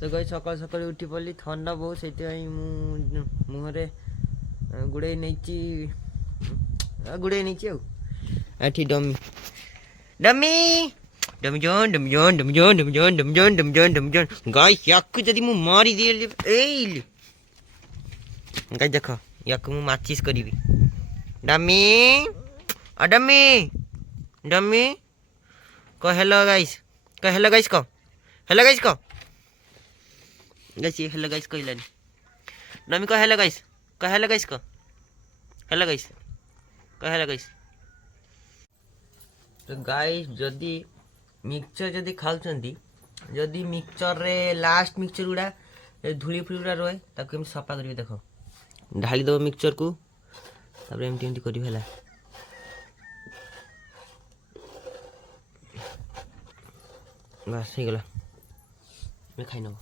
तो गाइस सकाल सकाल उठी पड़ी ठंडा बहुत से मुहरे गुड़े नहीं आठी डमी डमी डमी जन डमी जन डमी जन डमी जन डमी जन डमी जन डमी जन गाइस याक जदी मु मारी दिए ए गाइस देखो याक मु माचिस करीबी डमी आ डमी डमी को हेलो गाइस को हेलो गाइस को हेलो गाइस को गाइस ये हेलो गाइस कहलानी डमी को हेलो गाइस को हेलो गाइस को हेलो गाइस को हेलो गाइस तो गाइस जदी मिक्सचर जदी खाउछंती जदी मिक्सचर रे लास्ट मिक्सचर गुडा धूली फुली गुडा रहे ताको हम सफा करबे देखो ढाली दो मिक्सचर को तापर एमटी एमटी करबे हला बस हो गला मैं खाइ न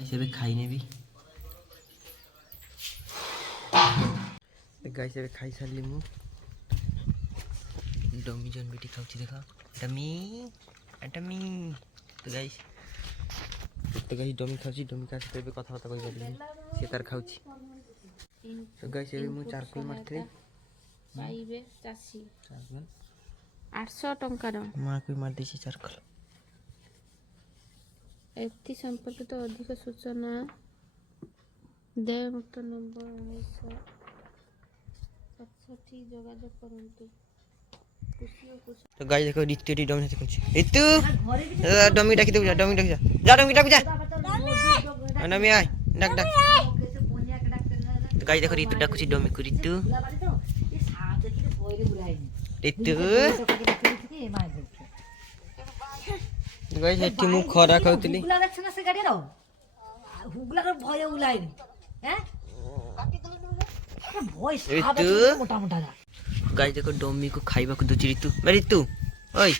ऐसे भी खाई ने भी गाइस ଏବେ ଖାଇ ସାରିଲି ମୁଁ ଡମି ଜନ ବିଟି ଖାଉଛି ଦେଖ ଡମି ଡମି ତ ଗାଇସ ଡମି ଖାଉଛି ଡମି କାହା ସହିତ ଏବେ କଥାବାର୍ତ୍ତା କହିପାରିଲିନି ସେ ତାର ଖାଉଛି ତ ଗାଇସ ଏବେ ମୁଁ ଚାରକୋଲ ମାରିଥିଲି ପାଇବେ ଚାଷୀ ଚାରକୋଲ 800 ଟଙ୍କାର ମାକୁ ମାରି ଦେଇଛି ଚାରକୋଲ ଏଥି ସମ୍ପର୍କିତ ଅଧିକ ସୂଚନା ଦେୟମୁକ୍ତ ନମ୍ବର 1967 ଯୋଗାଯୋଗ କରନ୍ତୁ तो गाइस देखो रितु टी डमी कुछ रितु डमी डाकी दे डमी डाकी जा डमी डाक जा डमी आय डाक डाक तो गाइस देखो रितु डाकुची डमी को रितु रितु गाइस एठी मु खरा खाउतली हुगला रछ ना से गाडी रो हुगला रो भय उलाइन हैं भय साबे मोटा मोटा जा गाइस देखो डमी को खाइबा को दोची रितु मैं रितु ओय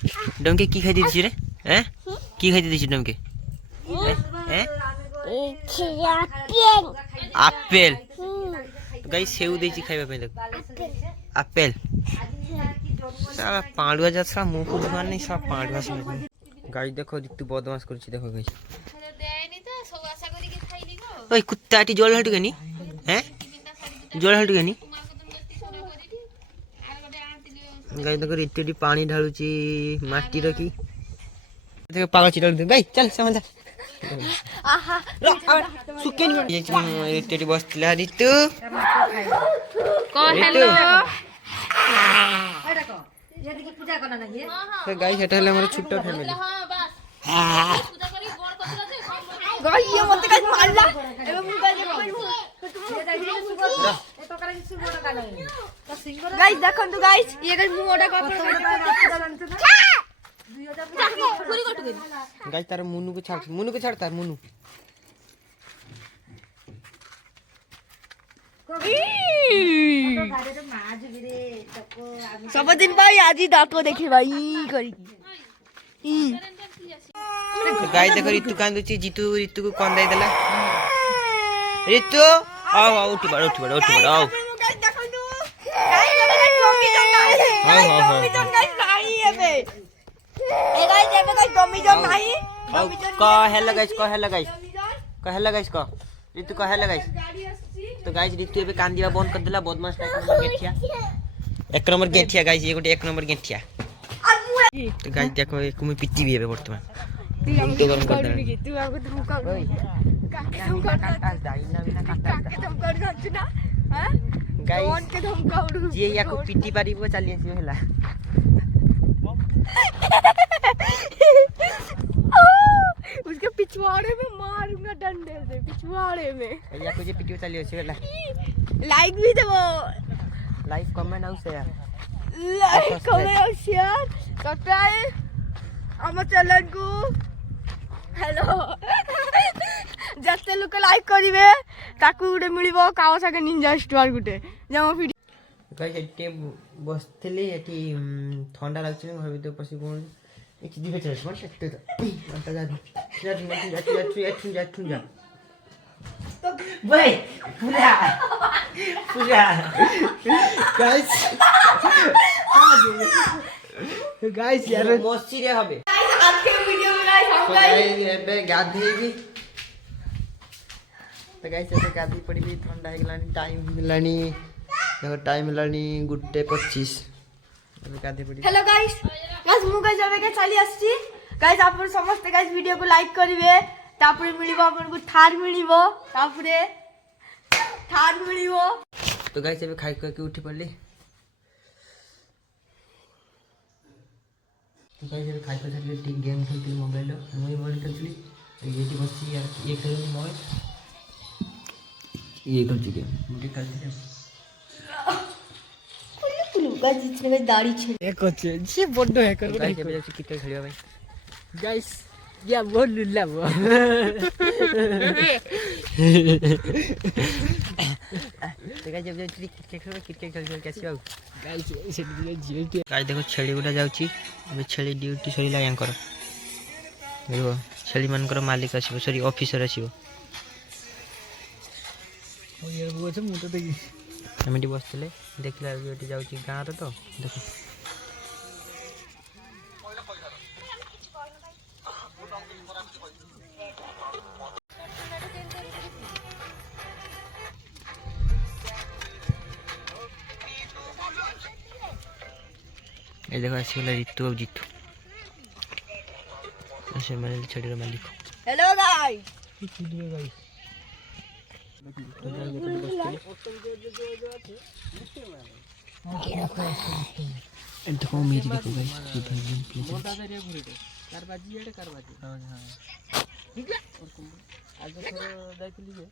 डम के की खाइ दिछि रे हैं की खाइ दिछि डम के हैं एप्पल गाइस सेव देछि खाइबा पे देख एप्पल साला पांडुआ जसा मुंह को दुकान नहीं सब पांडुआ से गाइस देखो रितु बदमाश करछि देखो गाइस देनी तो सब आशा करी के खाइली गो ओय कुत्ताटी जल हट गनी हैं जल हट गनी गाइस देखो रितुटी पानी ढालुची माटी रखी देखो पागल चिड़ा गाइस चल समझ आहा सुके नहीं रितुटी बसला रितु को हेलो एटा को ये देखि पूजा करना ना ये तो गाइस एटा हले हमर छोटा फैमिली हां बस पूजा करी गोड़ कतरा दे गाइस ये मत गाइस मारला एबे मु गाइस गाइस देखंतु गाइस ये गाइस मु ओटा कपड़ गाइस तार मुनु को छाड़ तार मुनु सब दिन भाई आज ही दांत को देखी भाई करी गाइस देखो रितु कांदुची जीतू रितु को कंदाई देला रितु आओ आओ उठ बड़ आओ गाइस देखंतु गाइस डमी जन नाही डमी जन गाइस नाही एबे ए गाइस एबे गाइस डमी जन नाही को हेलो गाइस को रितु को हेलो गाइस तो गाइस रितु एबे कांदिया बंद कर देला बदमाश टाइप गेठिया एक नंबर गेठिया गाइस ये गोटे एक नंबर गेठिया तो गाइस देखो एक मुई पिटी भी एबे वर्तमान तो गरम कर देना तू आगो धमका गाइस जे या को पिटी पारिबो चली आसीबो हला उसके पिछवाड़े में मारूंगा डंडे से पिछवाड़े में या को जे पिटी चली आसीबो हला लाइक भी दो लाइक कमेंट आउ शेयर लाइक कमेंट और शेयर सब्सक्राइब हम चैनल को हेलो जते लोक लाइक करिवे ताकू गुटे मिलिबो कावासाकी निंजा स्टोर गुटे जमा वीडियो गाइस एटे बसथिली एटी ठंडा लागछ घर भीतर पसी कोन एक दिबे चले मार सकते अंता जा भाई पूरा गाइस গাইস यार ମସିରେ হবে আজকে ভিডিও গাইস हम তো गाइस guys, ଏବେ ଗାଧେଇବି ତ ଗାଇସ୍ ଏବେ ଗାଧେଇ ପଡ଼ିବି ଥଣ୍ଡା ହେଇଗଲାଣି ଟାଇମ୍ ହେଲାଣି ଦେଖ ଟାଇମ୍ ହେଲାଣି 1:25 ଏବେ ଗାଧେଇ ପଡ଼ିବି हेलो गाइस गाइस मु गाइस ଏବେ चली आछि गाइस आपण समस्त गाइस वीडियो को लाइक करिवे तापरे मिलिबो आपण को थार मिलिबो तापरे थार मिलिबो तो गाइस ଏବେ ଖାଇ ଖାଇକି ଉଠି ପଡ଼ିଲି तो गाइस ଏବେ ଖାଇ ଖାଇ ସାରିଲି ଟିକେ ଗେମ୍ ଖେଳୁଥିଲି ମୋବାଇଲରେ ମୁଁ ମୋବାଇଲ ଖେଳୁଥିଲି ଏଇଠି ବସି ଇଏ ଖେଳୁଥିଲି ମୋବାଇଲ ଇଏ ଖେଳୁଛି ଗେମ୍ ମୁଁ ଟିକେ ଖେଳୁଥିଲି कुलु गाइस जितने गाइस दाढ़ी छे एक আছে সে বড় হ্যাকার गाइस ଏବେ যাচ্ছি କ୍ରିକେଟ ଖେଳିବା ପାଇଁ গাইস ইয়া বলুলা तो गाइस ଏବେ ଯାচ্ছি କ୍ରିକେଟ ଖେଳିକି ଆସିବା ଆଉ গাইস সেটি দিয়ে জিএটি गाइस देखो छेली गुडा जाउची ଏବେ ଛେଳି ଡ୍ୟୁଟି ସରିଲା ୟାଙ୍କର ଦେଖ ଛେଳି ମାନଙ୍କର ମାଲିକ ଆସିବ ସରି ଅଫିସର ଆସିବ ও ইয়ার বুঝে মু তো দেখি ଆମେ ଏଠି ବସିଥିଲେ ଦେଖିଲା ବେଳକୁ ଏଠି ଯାଉଛି ଗାଁରେ ତ ଦେଖ ଏ ଦେଖ ଆସିଗଲା ରିତୁ ଆଉ ଜିତୁ ସେମାନେ ଛେଳିର ମାଲିକ हेलो गाइस গাইস ଏମିତି କଣ ମିରି ଦେଖ ଗାଇସ୍ কার বাজি এড়ে কার বাজি আগে থর যাইছিলি যে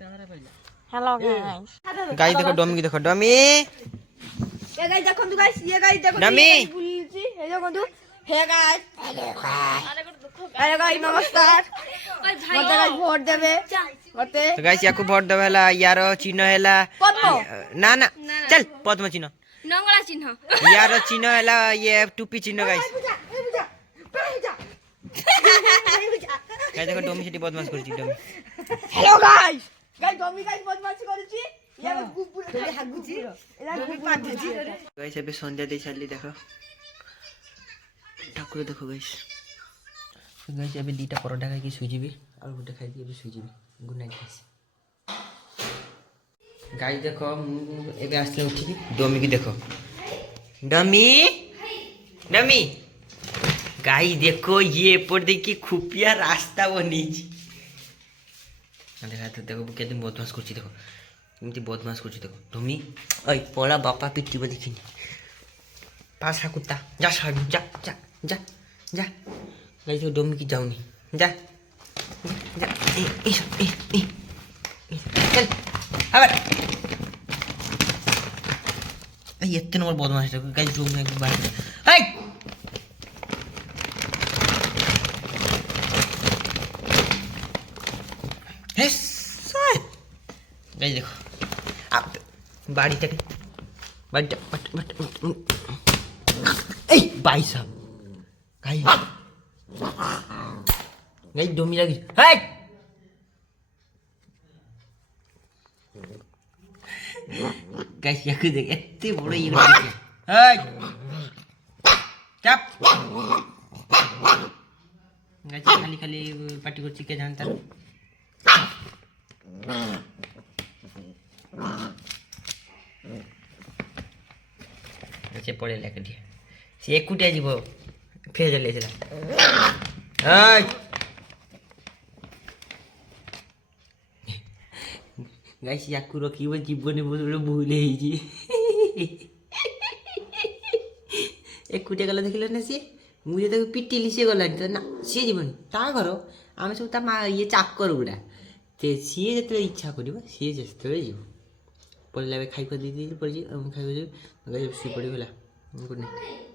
ক্যামেরা পাইলা हेलो गाइस गाइस देखो डमी की देखो डमी ये गाइस देखो तू गाइस ये गाइस देखो डमी। बुलची हे देखो तू हे गाइस हेलो गाइस नमस्कार मते गाइस वोट देबे मते तो गाइस याको भोट देवेला यार चिन्ह हैला पद्म ना ना चल पद्म चिन्ह ନଙ୍ଗଳା ଚିହ୍ନ यार चिन्ह हैला ये टोपी चिन्ह गाइस गाइस देखो डमी सेठी बदमाश करछि dummy hello guys guys dummy guys बदमाशी करूची ये कुकुर तोले हागुची एला कुकुर पादुची गाइस अबे संध्या दे छाली देखो ठाकुर देखो गाइस गाइस अबे दीटा परोठा खाई सुई जीबी और गोटे खाई अबे सुई GB good night guys guys देखो एबे आसले उठी डमी की देखो डमी डमी गाइस देखो ये पर देखी खुफिया रास्ता बनीची देखा तो देखो केते बदमाश करछि देखो एमती बदमाश करछि देखो डमी ओय पळा बापा पिटिबो देखिनी पासा कुत्ता जा साइड जा जा जा जा गाइस तो डमी की जाऊनी जा जा ए चल आवर ये इतने नंबर बदमाश है गाइस रूम में एक बार हाय यस गाइस देखो आप बाड़ी तक बट ए भाई साहब गाइस गाइस डोमी लगी हाय गाइस याकु देख एत्ते बड़ो ये हाय चुप गाइस खाली खाली पार्टी करछि के जानता से पड़े लेके से एकुटिया जीव फेज ले गाइस याकु रखिबो जीवन बहुत बड़ भूल हेजी एकुटिया गला देखिले ना सी मुझे तो पिटिली से गला तो ना सी जीवन ता घर आमे सब ता ये चाकर गुडा ते सी जते इच्छा करिवो सी जते जीव पड़े खाई कर दी पड़ी खाई गाइस सी पड़ी गला गुड नाइट।